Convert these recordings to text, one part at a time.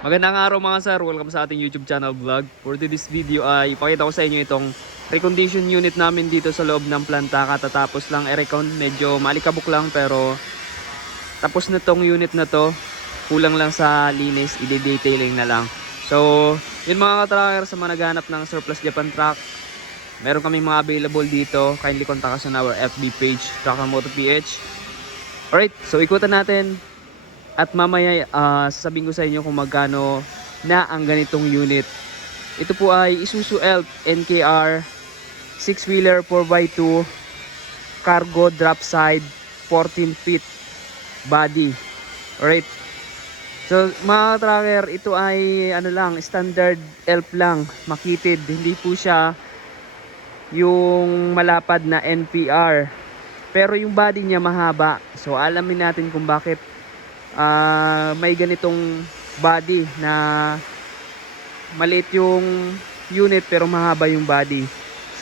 Magandang araw mga sir, welcome sa ating YouTube channel vlog. For this video ay ipakita ko sa inyo itong recondition unit namin dito sa loob ng planta. Katatapos lang i-recon, medyo malikabok lang pero tapos na tong unit na to. Kulang lang sa linis, i-detailing na lang. So, yun mga ka-tracker, sa mga naghanap ng surplus Japan truck, meron kaming mga available dito. Kindly contact us on our FB page, Tracker Moto PH. Alright, so ikutan natin. At mamaya sasabihin ko sa inyo kung magkano na ang ganitong unit. Ito po ay Isuzu Elf NKR 6-wheeler 4x2 cargo drop side 14 feet body. Alright. So mga tracker, ito ay ano lang, standard Elf lang, makitid. Hindi po siya yung malapad na NPR. Pero yung body niya mahaba. So alamin natin kung bakit may ganitong body na maliit yung unit pero mahaba yung body.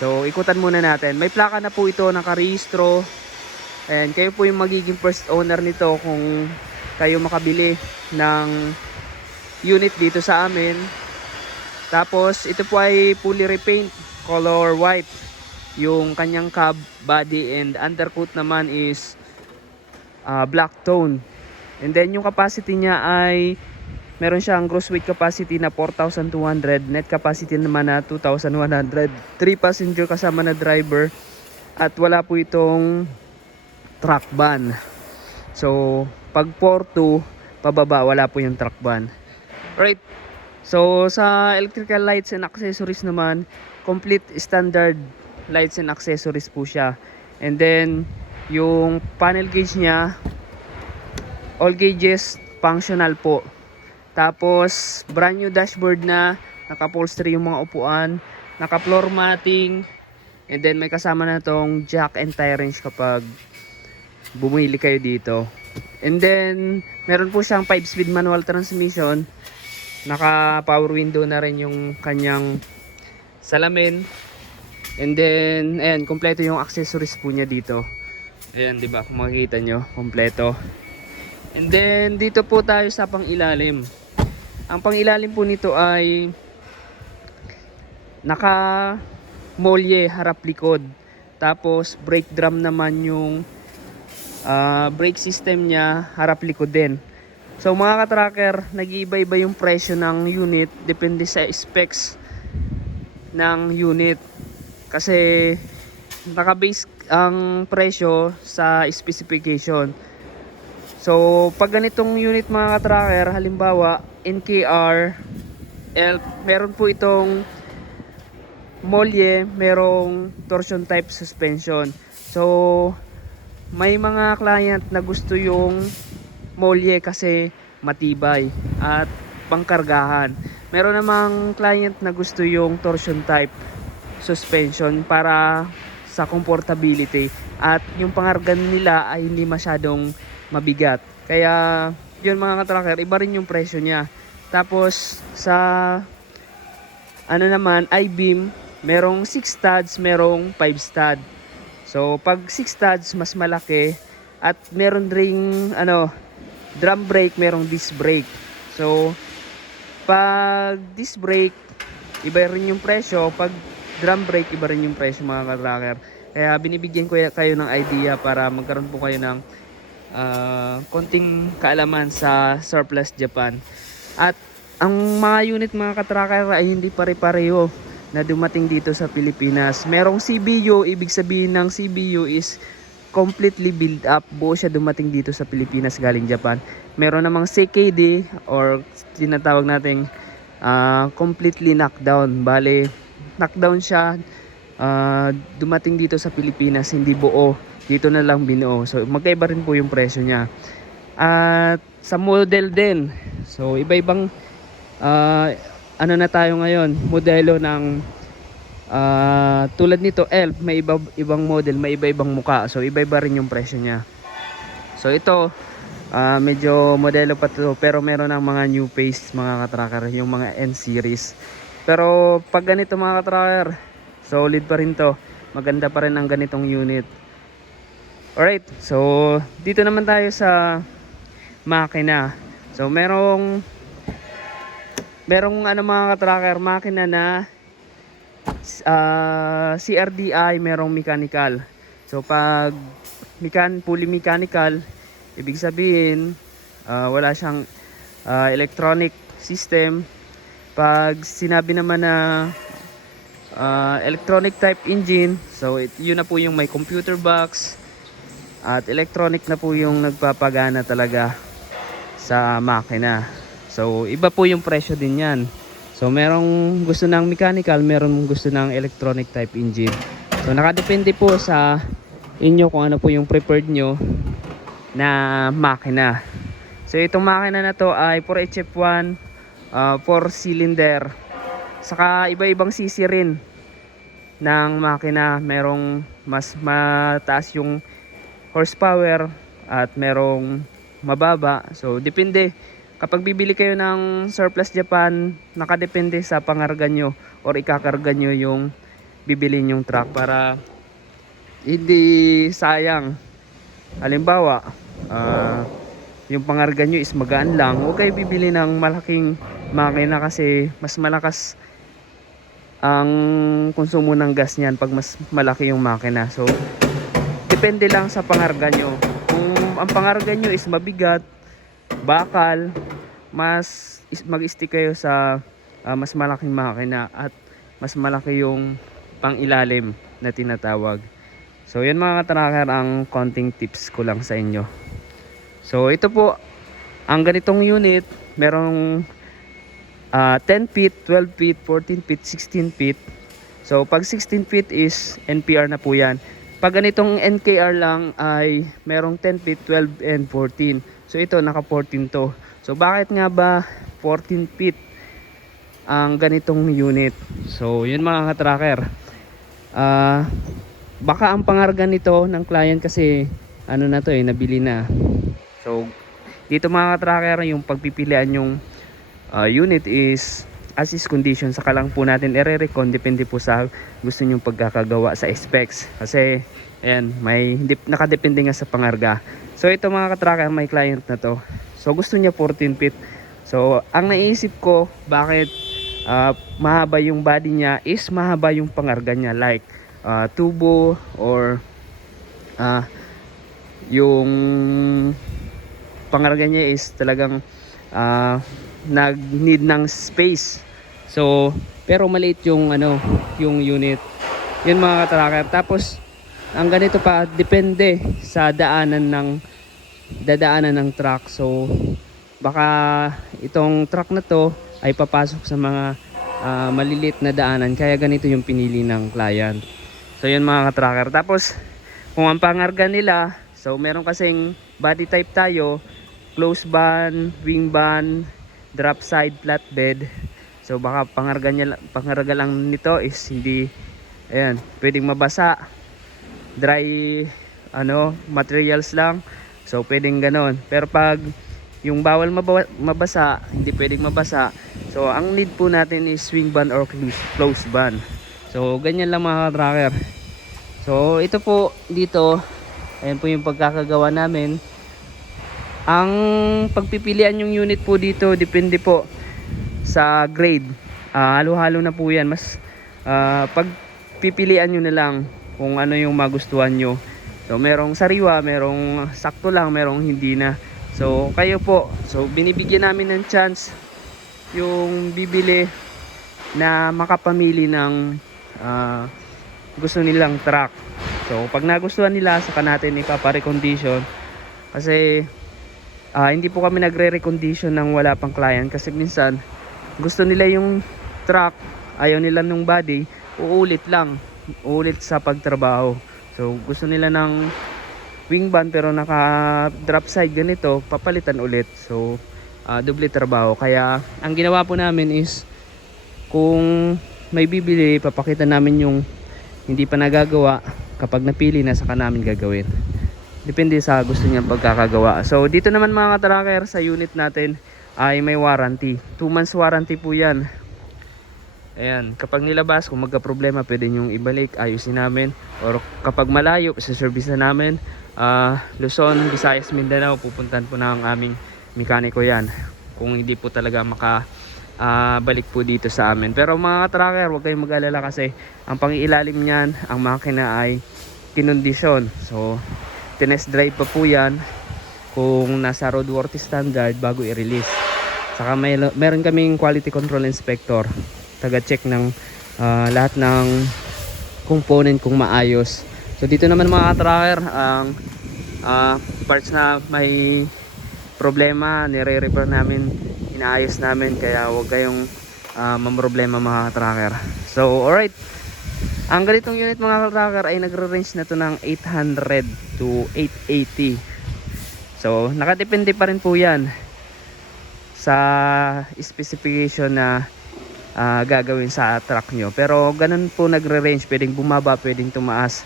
So ikutan muna natin. May plaka na po ito, nakarehistro, and kayo po yung magiging first owner nito kung kayo makabili ng unit dito sa amin. Tapos ito po ay fully repaint, color white yung kanyang cab, body, and undercoat naman is black tone. And then yung capacity niya ay meron siyang gross weight capacity na 4,200, net capacity naman na 2,100. 3 passenger kasama na driver at wala po itong truck ban. So pag 4-2 pababa, wala po yung truck ban. Right. So sa electrical lights and accessories naman, complete standard lights and accessories po siya. And then yung panel gauge niya, all gauges functional po. Tapos brand new dashboard na, naka-upholstery yung mga upuan, naka-floor matting, and then may kasama na tong jack and tie wrench kapag bumili kayo dito. And then meron po siyang 5-speed manual transmission, naka power window na rin yung kanyang salamin. And then ayan, kompleto yung accessories po niya dito. Ayan, 'di ba? Kung makikita nyo, kompleto. And then dito po tayo sa pangilalim. Ang pangilalim po nito ay naka molye harap likod. Tapos brake drum naman yung brake system niya, harap likod din. So mga ka-tracker, nag-iiba-iba yung presyo ng unit depende sa specs ng unit. Kasi naka-base ang presyo sa specification. So pag ganitong unit mga ka-tracker, halimbawa NKR Elf, meron po itong molye, merong torsion type suspension. So may mga client na gusto yung molye kasi matibay at pangkargahan. Meron namang client na gusto yung torsion type suspension para sa comfortability at yung pangargan nila ay hindi masyadong mabigat. Kaya yun mga ka-tracker, iba rin yung presyo niya. Tapos sa ano naman, I-beam, merong 6 studs, merong 5 stud. So pag 6 studs mas malaki at meron ring drum brake, merong disc brake. So pag disc brake iba rin yung presyo, pag drum brake iba rin yung presyo mga ka-tracker. Kaya binibigyan ko kayo ng idea para magkaroon po kayo ng konting kaalaman sa surplus Japan. At ang mga unit mga ka-tracker ay hindi pare-pareho na dumating dito sa Pilipinas. Merong CBU, ibig sabihin ng CBU is completely build up. Buo siya dumating dito sa Pilipinas galing Japan. Meron namang CKD or tinatawag nating completely knockdown. Bale, knockdown siya, dumating dito sa Pilipinas, hindi buo. Dito na lang binuo. So magkaiba rin po yung presyo niya. At sa model din. So iba-ibang ano na tayo ngayon, modelo ng tulad nito Elf, may ibang model, may iba-ibang muka. So iba-iba rin yung presyo niya. So ito medyo modelo pa to, pero meron ng mga new face mga ka-tracker, yung mga N series. Pero pag ganito mga ka-tracker, solid pa rin to. Maganda pa rin ang ganitong unit. Alright, so dito naman tayo sa makina. So merong merong ano mga ka-tracker, makina na CRDI, merong mechanical. So pag fully mechanical, ibig sabihin wala siyang electronic system. Pag sinabi naman na electronic type engine, so yun na po yung may computer box at electronic na po yung nagpapagana talaga sa makina. So iba po yung presyo din yan. So merong gusto ng mechanical, merong gusto ng electronic type engine. So nakadepende po sa inyo kung ano po yung preferred nyo na makina. So itong makina na to ay 4HF1, 4 cylinder, saka iba-ibang cc rin ng makina. Merong mas mataas yung horsepower at merong mababa. So depende, kapag bibili kayo ng surplus Japan, nakadepende sa pangarga nyo or ikakarga nyo yung bibili nyong truck para hindi sayang. Halimbawa yung pangarga nyo is magaan lang, huwag kayo bibili ng malaking makina kasi mas malakas ang konsumo ng gas niyan pag mas malaki yung makina. So depende lang sa pangarga nyo. Kung ang pangarga nyo is mabigat, bakal, mag-stick kayo sa mas malaking makina at mas malaki yung pangilalim na tinatawag. So yun mga ka-tracker, ang konting tips ko lang sa inyo. So ito po, ang ganitong unit, merong 10 feet, 12 feet, 14 feet, 16 feet. So pag 16 feet is NPR na po yan. Pag ganitong NKR lang ay merong 10 feet, 12 and 14. So ito naka 14 to. So bakit nga ba 14 feet ang ganitong unit? So yun mga ka-tracker, baka ang pangarga nito ng client kasi ano na to nabili na. So dito mga ka-tracker, yung pagpipilian yung unit is as is condition, saka lang po natin i-recon, depende po sa gusto nyong pagkakagawa sa specs. Kasi ayan, nakadepende nga sa pangarga. So ito mga ka-tracker, may client na to, so gusto niya 14 feet. So ang naisip ko, bakit mahaba yung body niya is mahaba yung pangarga niya, like tubo or yung pangarga niya is talagang nag-need ng space. So pero maliit yung yung unit. Yun mga ka-tracker. Tapos ang ganito pa, depende sa dadaanan ng truck. So baka itong truck na to ay papasok sa mga maliliit na daanan, kaya ganito yung pinili ng client. So yun mga ka-tracker. Tapos kung ang pangarga nila, so meron kasing body type tayo, close van, wing van, drop side, flatbed. So baka pangarga lang nito is hindi, ayan, pwedeng mabasa, dry materials lang. So pwedeng ganon. Pero pag yung bawal mabasa, hindi pwedeng mabasa, so ang need po natin is swing van or close van. So ganyan lang mga ka-tracker. So ito po dito, ayan po yung pagkakagawa namin. Ang pagpipilian yung unit po dito, depende po sa grade. Halo-halo na po yan. Mas pagpipilian nyo na lang kung ano yung magustuhan nyo. So merong sariwa, merong sakto lang, merong hindi na. So kayo po, so binibigyan namin ng chance yung bibili na makapamili ng gusto nilang truck. So pag nagustuhan nila, saka natin ipapa-recondition. Kasi hindi po kami nagre-recondition ng wala pang client, kasi minsan gusto nila yung truck, ayaw nila nung body, uulit sa pagtrabaho. So gusto nila ng wing van pero naka drop side ganito, papalitan ulit. So doble trabaho. Kaya ang ginawa po namin is, kung may bibili, papakita namin yung hindi pa nagagawa. Kapag napili na, saka namin gagawin. Depende sa gusto niyang pagkakagawa. So dito naman mga ka-tracker, sa unit natin ay may warranty. 2 months warranty po yan. Ayan, kapag nilabas, kung magka-problema, pwede nyong ibalik, ayusin namin. Or kapag malayo, service na namin. Luzon, Visayas, Mindanao, pupuntan po na ang aming mekaniko yan. Kung hindi po talaga balik po dito sa amin. Pero mga tracker, huwag kayong mag-alala kasi ang pangiilalim niyan, ang makina ay kinondisyon. So tinest drive pa po yan kung nasa roadworthy standard bago i-release. Saka meron kaming quality control inspector, taga-check ng lahat ng component kung maayos. So dito naman mga tracker, ang parts na may problema, nire-repair namin, inaayos namin, kaya huwag kayong mamroblema mga tracker. So alright, ang ganitong unit mga tracker ay nagre-range na to ng 800 to 880. So nakadepende pa rin po yan sa specification na gagawin sa truck nyo, pero ganun po nagre-range, pwedeng bumaba, pwedeng tumaas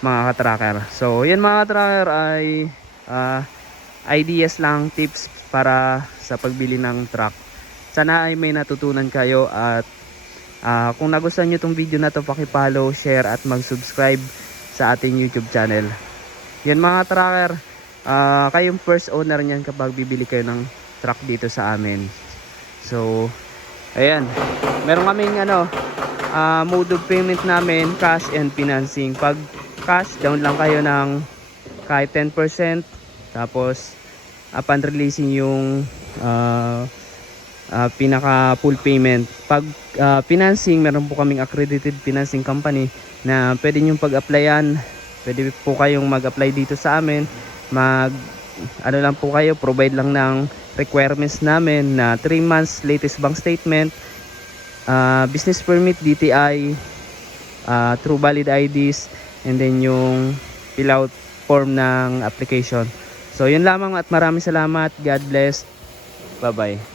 mga ka-tracker. So yan mga ka-tracker ay ideas lang, tips para sa pagbili ng truck. Sana ay may natutunan kayo, at kung nagustuhan nyo itong video na to, paki-follow, share at mag-subscribe sa ating YouTube channel. Yan mga tracker, kayong first owner niyan kapag bibili kayo ng truck dito sa amin. So ayan, meron kaming mode of payment namin, cash and financing. Pag cash, down lang kayo ng kahit 10%, tapos upon releasing yung pinaka full payment. Pag financing, meron po kaming accredited financing company na pwede nyo pag-applyan. Pwede po kayong mag-apply dito sa amin. Lang po kayo, provide lang ng requirements namin na 3 months latest bank statement, business permit, DTI, true valid IDs, and then yung fill out form ng application. So yun lamang, at maraming salamat. God bless. Bye bye.